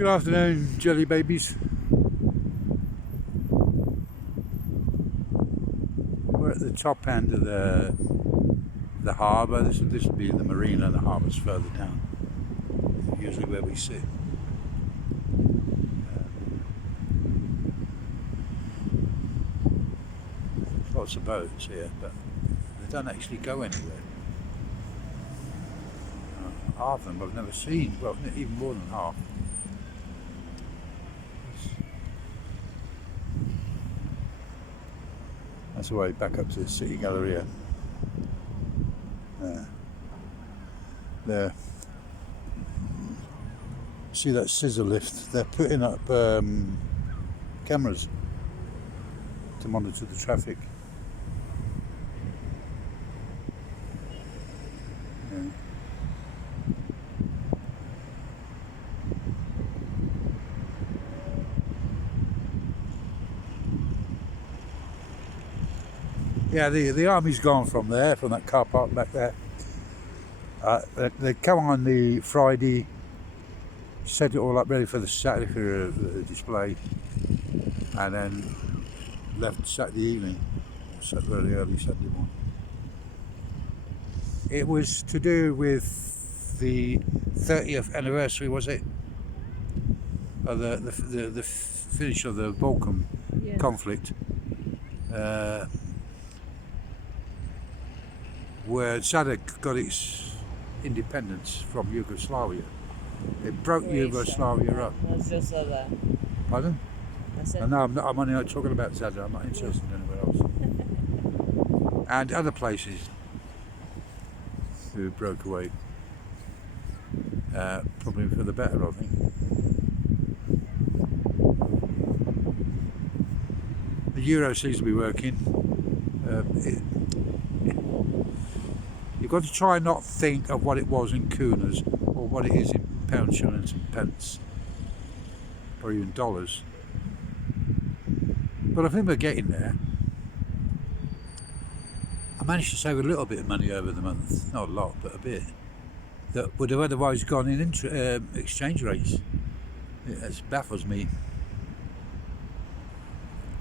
Good afternoon, jelly babies. We're at the top end of the harbour. This would be the marina, and the harbour's further down. Usually where we sit. Lots of boats here, but they don't actually go anywhere. Half of them I've never seen. Well, even more than half. That's the way back up to the City Galleria. There. See that scissor lift? They're putting up cameras to monitor the traffic. Yeah, the army's gone from there, from that car park back there. They come on the Friday, set it all up ready for the Saturday for the display, and then left Saturday evening, very early Saturday morning. It was to do with the 30th anniversary, was it? Of the finish of the Balkan conflict. Where Zadar got its independence from Yugoslavia. It broke Yugoslavia up. Pardon? No, I'm only not talking about Zadar. I'm not interested in anywhere else. And other places who broke away. Probably for the better, I think. The euro seems to be working. You've got to try and not think of what it was in kunas or what it is in pounds, shillings and pence, or even dollars. But I think we're getting there. I managed to save a little bit of money over the month, not a lot, but a bit, that would have otherwise gone in exchange rates. It baffles me.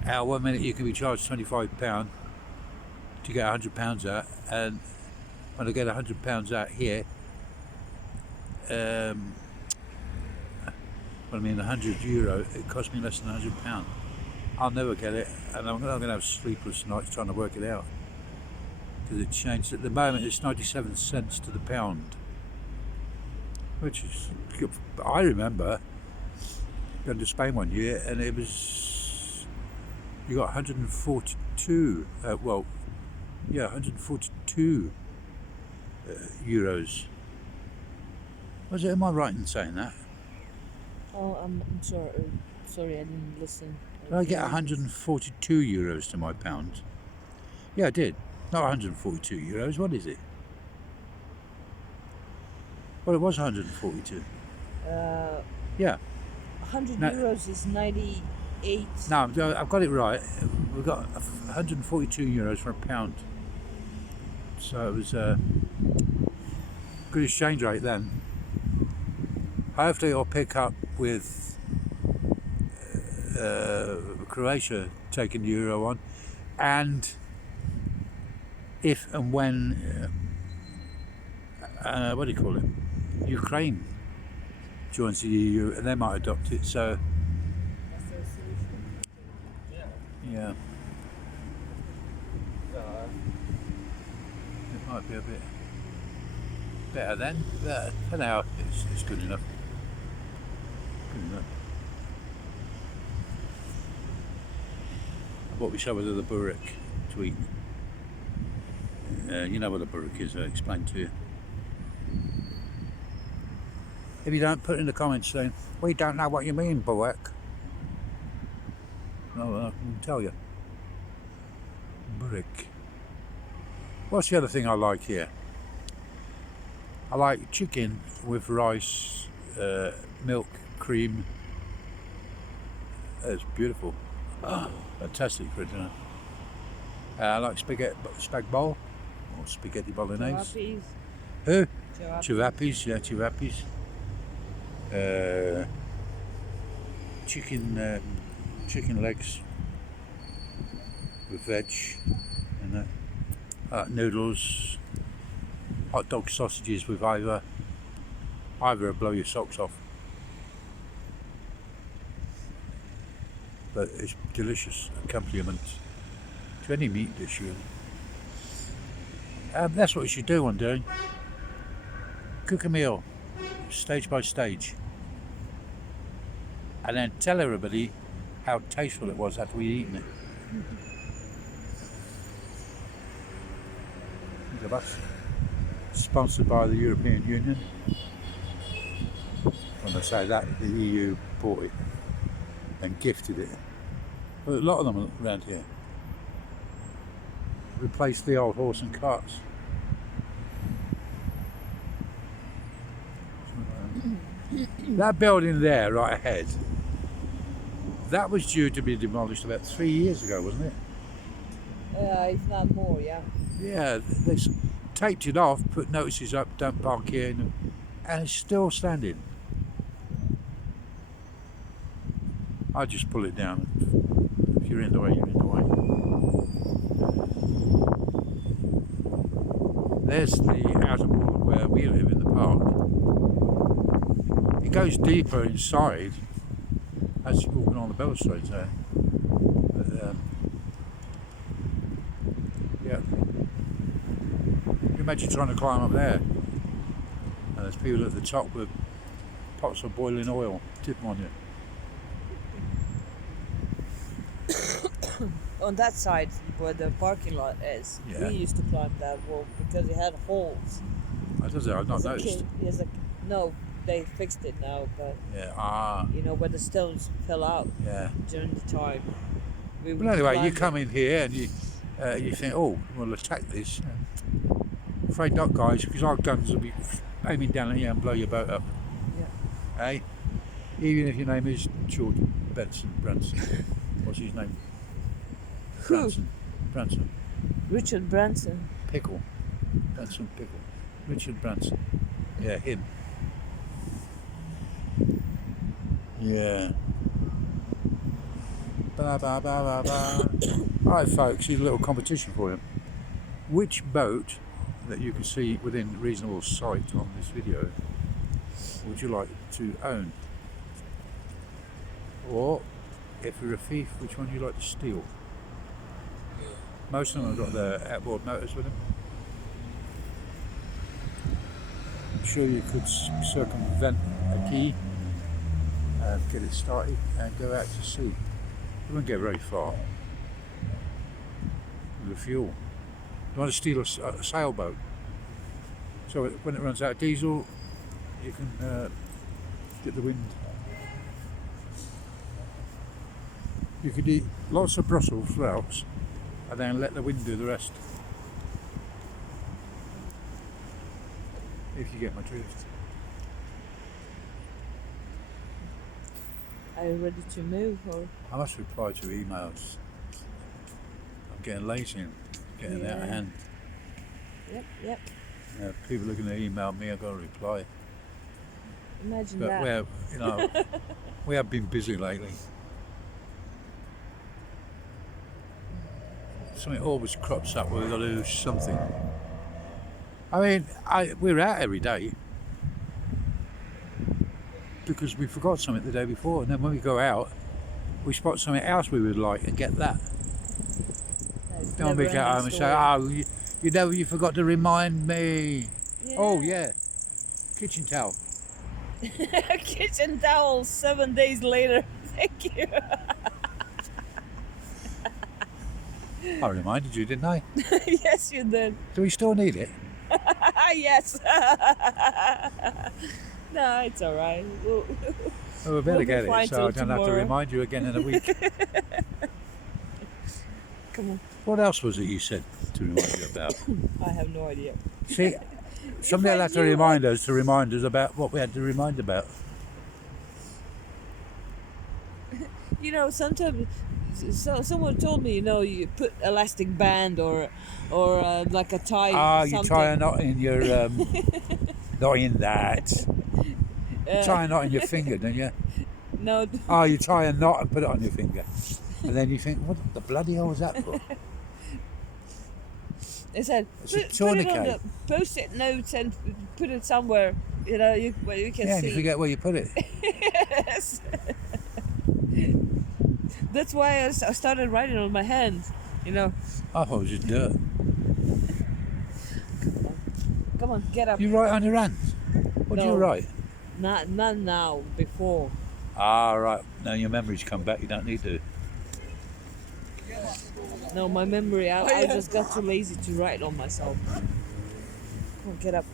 How 1 minute you can be charged £25 to get £100 out, and when I get £100 out here, €100, it cost me less than £100. I'll never get it, and I'm going to have sleepless nights trying to work it out, because it changed. At the moment it's 97 cents to the pound, which is, I remember going to Spain one year, and it was, you got 142, 142 euros. Was it? Am I right in saying that? Oh, I'm sorry. Sorry, I didn't listen. Did I get 142 euros to my pound? Yeah, I did. Not 142 euros. What is it? Well, it was 142. Yeah. 100 euros is 98. No, I've got it right. We've got 142 euros for a pound. So it was a good exchange rate then. Hopefully it'll pick up with Croatia taking the euro on, and if and when what do you call it, Ukraine joins the EU, and they might adopt it. So yeah, it might be a bit better then, but for now it's good enough. Good enough. I bought me some of the burek to eat. You know what a burek is, I explained to you. If you don't, put in the comments saying, we don't know what you mean, burek. No, I can tell you. Burek. What's the other thing I like here? I like chicken with rice, milk, cream. It's beautiful. Fantastic for dinner. I like spag bowl or spaghetti bolognese. Who? Chivapis, yeah, chivapis. chicken legs with veg and that. Noodles, hot dog sausages with either will blow your socks off. But it's delicious accompaniment to any meat dish really. That's what you should do one day. Cook a meal, stage by stage. And then tell everybody how tasteful it was after we'd eaten it. Think of us. Sponsored by the European Union. When I say that, the EU bought it and gifted it. Well, a lot of them around here. Replaced the old horse and carts. That building there, right ahead, that was due to be demolished about 3 years ago, wasn't it? If not more, yeah. Yeah, they taped it off, put notices up, don't park here, and it's still standing. I just pull it down. If you're in the way, you're in the way. There's the outer wall of where we live in the park. It goes deeper inside as you're walking on the balustrades there. But, yeah. You can imagine trying to climb up there. And there's people at the top with pots of boiling oil tipping on you. On that side where the parking lot is, Yeah. we used to climb that wall because it had holes. I've not As a noticed. kid, no, they fixed it now, but Yeah, where the stones fell out yeah. during the time. We would But anyway, you climb come in here and you think, oh, we'll attack this. Afraid not, guys, because our guns will be aiming down at you and blow your boat up. Yeah. Eh? Even if your name is George Branson. What's his name? Branson. Richard Branson. Pickle. Branson Pickle. Richard Branson. Yeah, him. Yeah. Ba ba ba ba ba. Alright folks, here's a little competition for you. Which boat that you can see within reasonable sight on this video would you like to own? Or, if you're a thief, which one would you like to steal? Most of them have got their outboard motors with them. I'm sure you could circumvent a key and get it started and go out to sea. You won't get very far with the fuel. You want to steal a sailboat, so when it runs out of diesel you can get the wind. You could eat lots of Brussels sprouts and then let the wind do the rest. If you get my drift. Are you ready to move? Or? I must reply to emails. I'm getting lazy and getting out of hand. Yep. People are going to email me, I've got to reply. Imagine But that. we have been busy lately. Something always crops up where we've got to do something. I mean, we're out every day because we forgot something the day before, and then when we go out, we spot something else we would like and get that. Then we get home and say, "Oh, you forgot to remind me." Yeah. Oh yeah, kitchen towel. Kitchen towel 7 days later. Thank you. I reminded you, didn't I? Yes, you did. Do we still need it? Yes. No, it's all right. Well, we better We'll be get fine it so till I don't have to tomorrow. remind you again in a week. Come on. What else was it you said to remind you about? I have no idea. See, somebody will have to remind us about what we had to remind about. Sometimes someone told me, you put elastic band or like a tie. Ah, you something. tie a knot in your, not in that. Tie a knot in your finger, don't you? No, Oh, you tie a knot and put it on your finger. And then you think, what the bloody hell was that for? they said It's a put it on tourniquet. the post-it notes and put it somewhere, where you can Yeah, and you see. forget where you put it. Yes. That's why I started writing on my hand. I thought it was just dirt. Come on, get up. You write on your hand? What do you No. write? Not now. Before. Ah, right. Now your memories come back. You don't need to. No, my memory. I just got too lazy to write on myself. Come on, get up.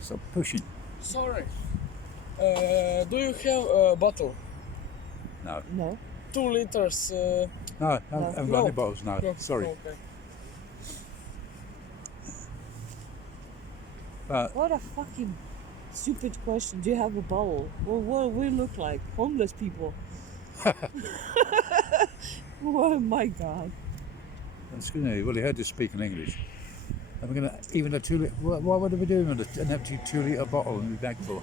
Stop pushing. Sorry. Do you have a bottle? No. No. 2 liters. No, I haven't got No. any bottles. No, No, sorry. Okay. But What a fucking stupid question. Do you have a bottle? Well, what do we look like? Homeless people. Oh my god. that's good. Well, he heard us speaking English. And we're gonna even a 2 litre. What would we do with an empty 2 litre bottle and be bag full?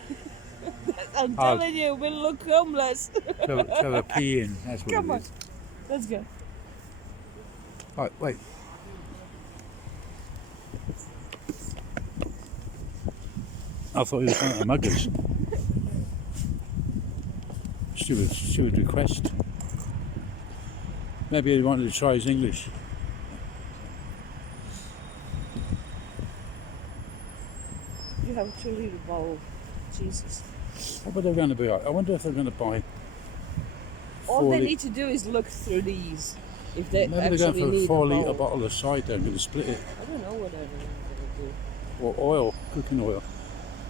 I'm telling you, we look homeless. Shove a pee in. That's what Come it on. is. Let's go. Right, wait. I thought he was one of the muggers. Stupid request. Maybe he wanted to try his English. You have a 2-liter bottle. Jesus. What were they going to be like? I wonder if they're going to buy. All 4 they lit- need to do is look through these. If they Maybe they're actually going for a need 4 a litre bottle. bottle of cider and going to split it. I don't know what they're going to do. Or oil, cooking oil.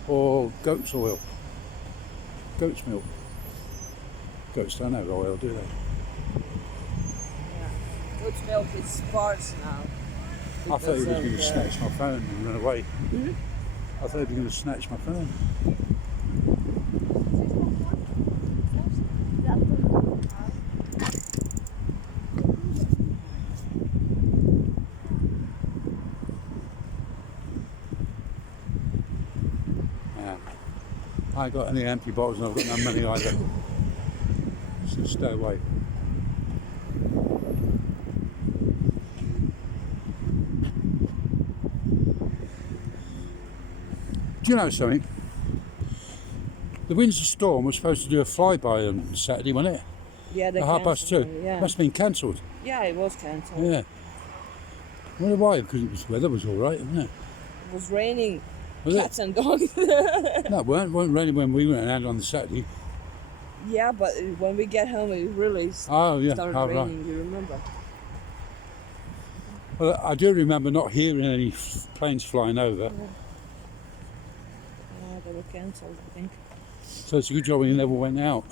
Or goat's oil. Goat's milk. Goats don't have oil, do they? Yeah. Goat's milk is sparse now. I thought he was because going to of, snatch my phone and run away. Mhm. I thought he was going to snatch my phone. Yeah. I ain't got any empty bottles and I've got no money either. So stay away. Do you know something? The Windsor Storm was supposed to do a flyby on Saturday, wasn't it? Yeah, they At 2:30. cancelled it, Yeah. Must have been cancelled. Yeah, it was cancelled. Yeah. I wonder why, because it was weather was all right, wasn't it? It was raining. Was it? Cats and dogs. No, it weren't raining when we went out on the Saturday. Yeah, but when we get home, it really Oh, yeah. started Oh, raining. right. You remember? Well, I do remember not hearing any planes flying over. Yeah, they were cancelled, I think. So it's a good job we never went out.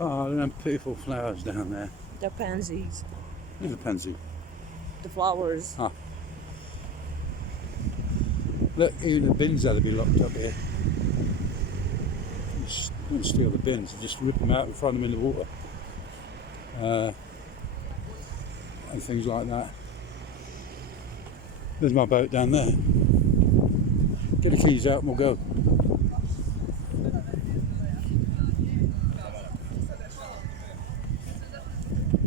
Oh, them beautiful flowers down there. The pansies, Look at the pansy. the flowers. Look, even the bins had to be locked up here. Don't steal the bins, just rip them out and throw them in the water. And things like that. There's my boat down there. Get the keys out and we'll go.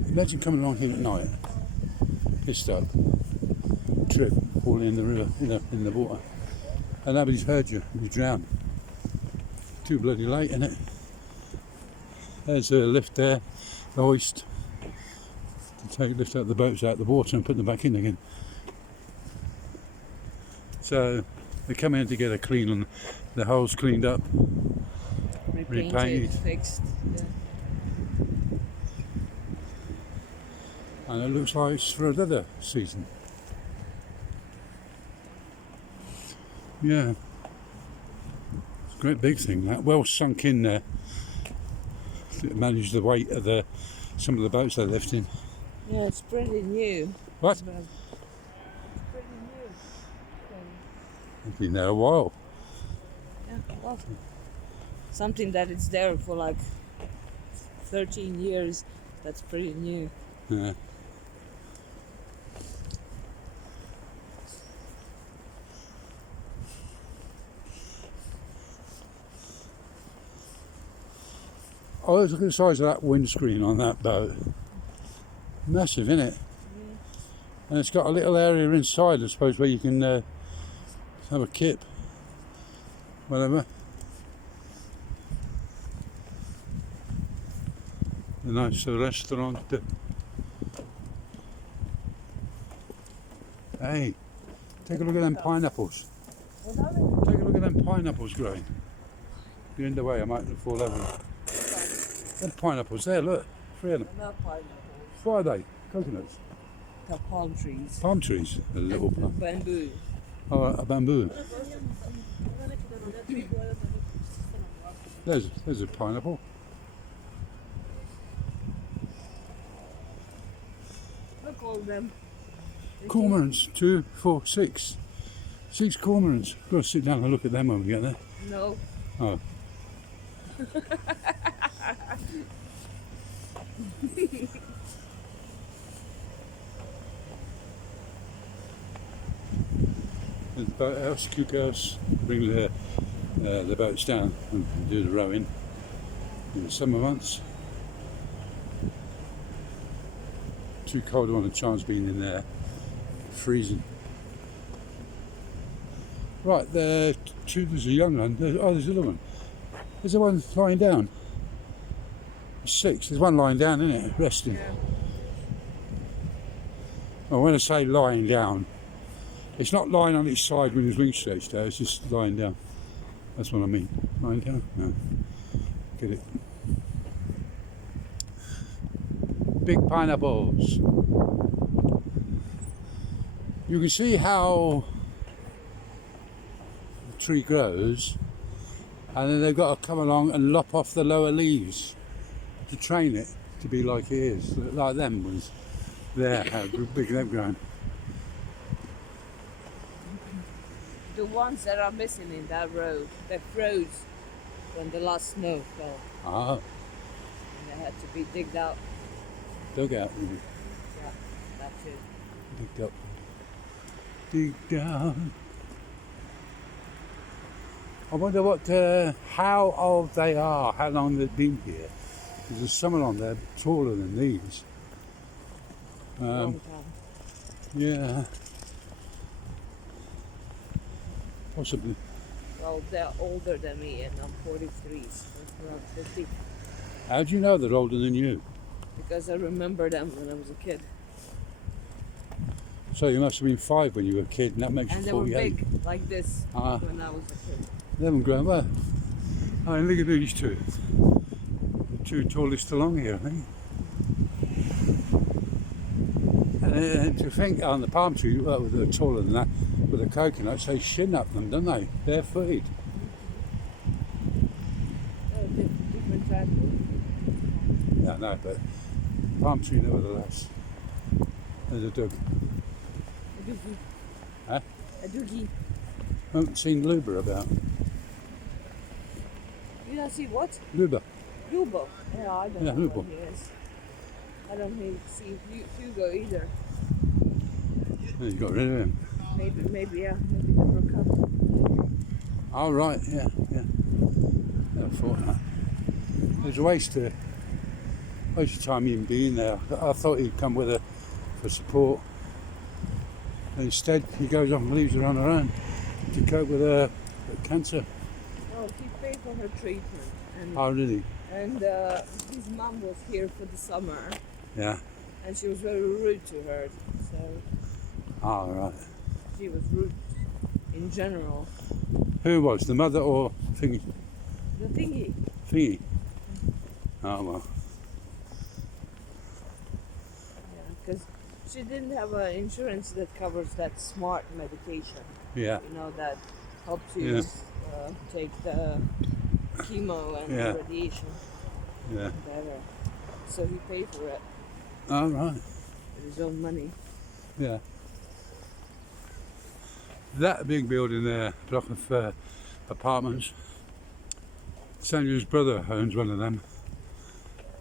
Imagine coming along here at night, pissed up, trip, falling in the river, in the water, and nobody's heard you, you drown. Too bloody late, isn't it? There's a lift there, the hoist, to lift out the boats out of the water and put them back in again. So they come in to get a clean on the holes cleaned up, repainted. Fixed. Yeah. And it looks like it's for another season. Yeah. It's a great big thing, that. Well sunk in there. It managed the weight of some of the boats they left in. Yeah, it's pretty new. What? It's pretty new. It's been there a while. Yeah, well, something that it's there for like 13 years, that's pretty new. Yeah. Oh, look at the size of that windscreen on that boat. Massive, isn't it? And it's got a little area inside, I suppose, where you can have a kip. Whatever. A nice restaurant. Hey, take a look at them pineapples. Take a look at them pineapples growing. You're in the way, I might fall over. Them pineapples there, look. 3 of them. They're not pineapples. What are they? Coconuts? They're palm trees. Palm trees. A little And palm. bamboo. Oh, a bamboo. There's a pineapple. Look all them. Cormorants, 2, 4, 6. 6 cormorants. Got to sit down and look at them when we get there. No. Oh. There's the boathouse, cookhouse, bring the boats down and do the rowing in the summer months. Too cold to want a chance being in there, freezing. Right, there's a young one. There's another one. There's the one lying down. 6. There's one lying down, isn't it? Resting. Yeah. Well, when I say lying down, it's not lying on its side with his wings stretched out, it's just lying down. That's what I mean. Lying down? No. Get it. Big pineapples. You can see how the tree grows, and then they've got to come along and lop off the lower leaves to train it to be like it is, like them was there, how big they've grown. The ones that are missing in that road, they froze when the last snow fell. Ah, And they had to be digged out. dug out, Yeah, that's it. digged up, dig down. I wonder how old they are, how long they've been here. There's some of them there taller than these. Long time. Yeah, possibly. Well, they're older than me, and I'm 43, so around 50. How do you know they're older than you? Because I remember them when I was a kid. So you must have been 5 when you were a kid, and that makes And you they were 48. big, like this, Ah. when I was a kid. They haven't grown well. I mean, look at these two. The 2 tallest along here, I think. And to think on the palm tree, well, they're taller than that, with the coconuts, they shin up them, don't they? Barefooted. Different type of... Yeah, no, but palm tree nevertheless. There's a dog. A doogie. Huh? A doogie. I haven't seen Luba about. You don't see what? Luba. Hugo. Yeah, I don't Yeah, know Hugo. what he is. I don't see Hugo either. You got rid of him. Maybe, yeah. Maybe they broke up. Oh, right, yeah. Never thought that. There's a waste of time even being there. I thought he'd come with her for support. And instead, he goes off and leaves her on her own to cope with her cancer. Oh, he paid for her treatment. And, Oh, really? and his mum was here for the summer. Yeah. And she was very rude to her. So Oh, right. she was rude in general. Who was? The mother or Thingy? The thingy. Thingy? Oh, well. Yeah, because she didn't have an insurance that covers that smart medication. Yeah. You know, that helps you Yeah. take the chemo and Yeah. the radiation Yeah. better. So he paid for it Oh, right. with his own money. Yeah. That big building there, block of apartments. Samuel's brother owns one of them.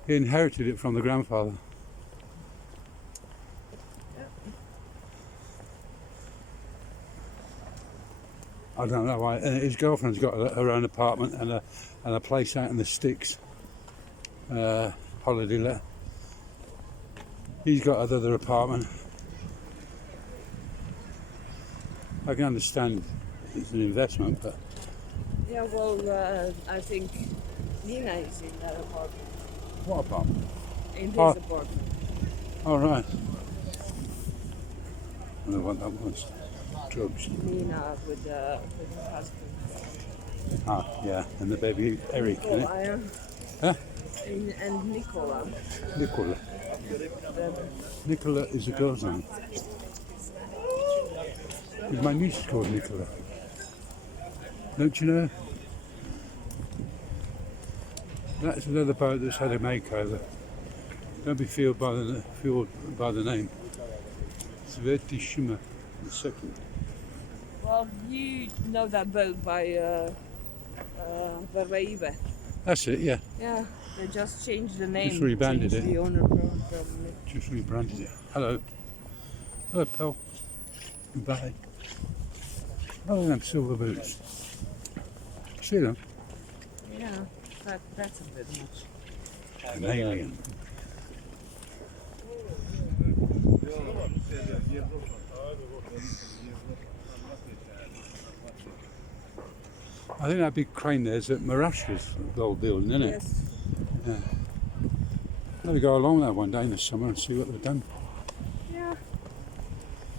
He inherited it from the grandfather. I don't know why. His girlfriend's got her own apartment and a place out in the sticks. holiday let. He's got another apartment. I can understand it's an investment, but Yeah, well, I think Nina is in that apartment. what apartment? In his Oh. apartment. All right. I don't know what that was. Drugs. Nina with her husband. Ah, yeah, and the baby Eric, isn't it? Nicola, Huh? and Nicola. Nicola. Nicola is a girl's name. My niece is called Nicola. Don't you know? That's another boat that's had a makeover. Don't be fooled by the name. Svetishima II. Well, you know that boat by Verveive. That's it, yeah. Yeah, they just changed the name. Just rebranded changed it. The owner from Just rebranded it. Hello. Hello, pal. Goodbye. Oh, them silver boots. See them? Yeah, that's a bit much. An alien. I think that big crane there's at Marashka's old building, isn't it? Yes. Yeah. Maybe go along there one day in the summer and see what they've done. Yeah.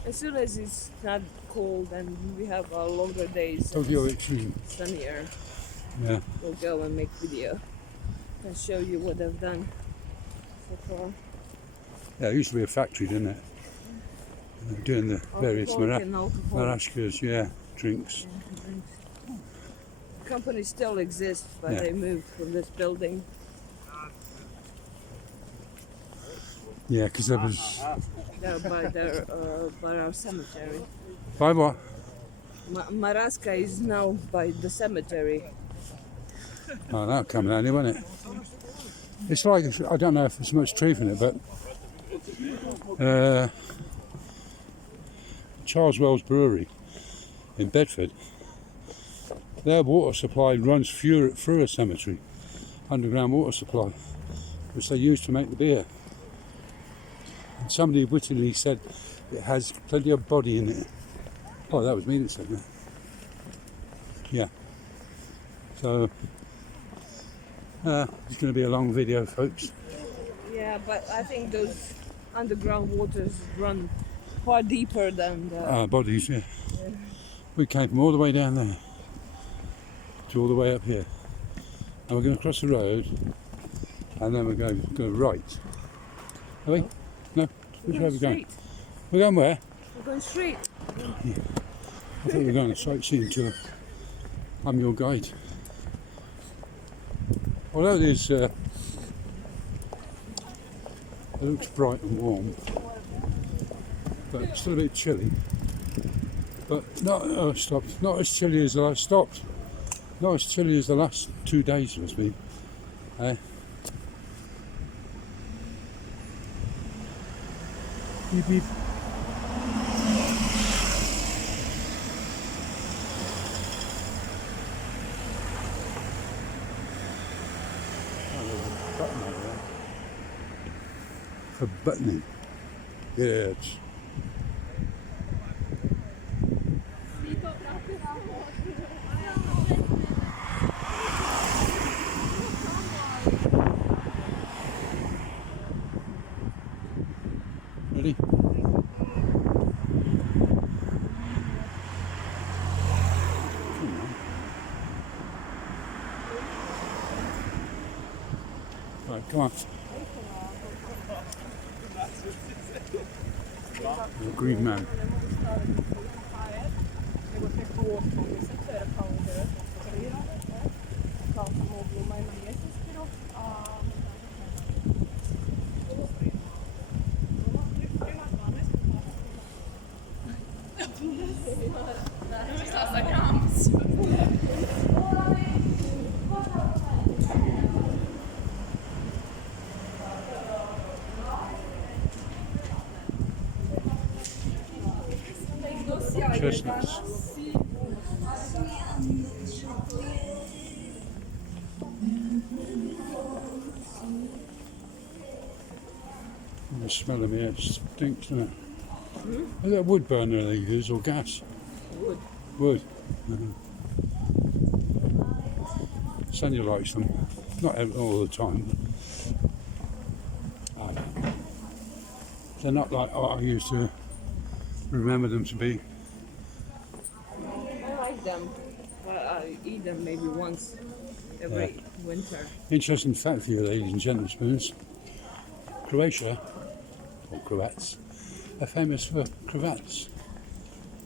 As soon as it's not cold and we have longer days, Tokyo and Extreme. it's sunnier, Yeah. we'll go and make video and show you what they've done so far. Yeah, it used to be a factory, didn't it? They were doing the various Alcoholic and alcohol. Marashkas, yeah, drinks. Yeah, drinks. The company still exists, but Yeah. they moved from this building. Yeah, because there was. They're by our cemetery. By what? Maraska is now by the cemetery. Oh, that'll come handy, won't it? It's like, I don't know if there's much truth in it, but Charles Wells Brewery in Bedford, their water supply runs through a cemetery, underground water supply, which they use to make the beer. And somebody wittingly said it has plenty of body in it. Oh, that was me that said that. Yeah. So, it's going to be a long video, folks. Yeah, but I think those underground waters run far deeper than the... Bodies, yeah. We came from all the way down there to all the way up here. And we're going to cross the road and then we're going to go right. Are we? No? Which way are we going? We're going where? We're going straight. I thought we were going a sightseeing tour. I'm your guide. Although it looks bright and warm, but it's still a bit chilly. But not not as chilly as the last stopped. Not as chilly as the last 2 days must be. Beep beep. For buttoning. Good. Ready? Right, come on. The green man. Chestnuts. smell them here. It stinks, doesn't it? Is that wood burner they use or gas? Wood. Wood. Sonia likes them. Not all the time. They're not like what I used to remember them to be. I like them, but I eat them maybe once every winter. Interesting fact for you, ladies and gentlemen, spoons. Croatia, or Croats, are famous for cravats.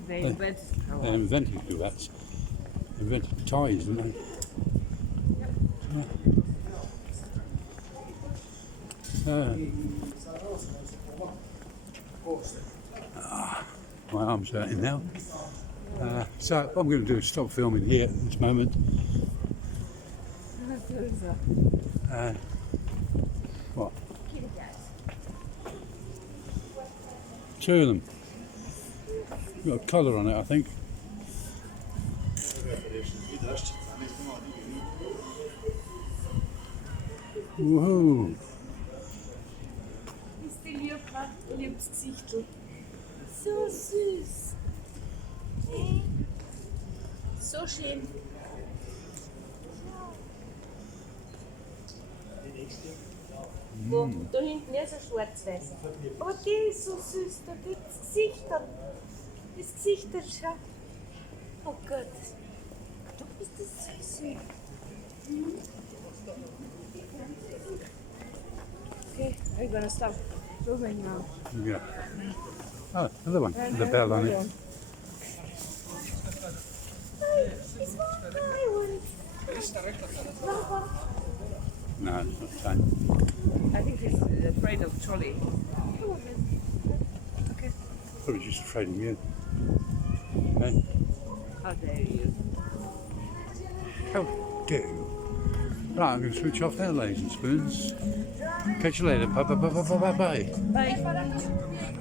They invented They invented cravats. They invented ties, didn't they? My arm's hurting now. So what I'm going to do is stop filming here at this moment. What? Two of them. Got a colour on it, I think. Woohoo! Ist die lieb, liebes Gesichtel. So süß. So schön. Wo? Da hinten ist ein schwarz-weiß. Aber die ist so süß, da gibt es Gesichter. Das Gesicht, schau. Oh Gott. Du bist das süß. Okay, I'm gonna stop filming now. Yeah. Oh, another one with a bell on it. It's not my one. No, it's not the same. I think he's afraid of trolley. Okay. Probably just afraid of you. Okay. How dare you? How dare you? Right, I'm going to switch off there, ladies and spoons. Catch you later. Bye bye bye bye bye bye. Bye.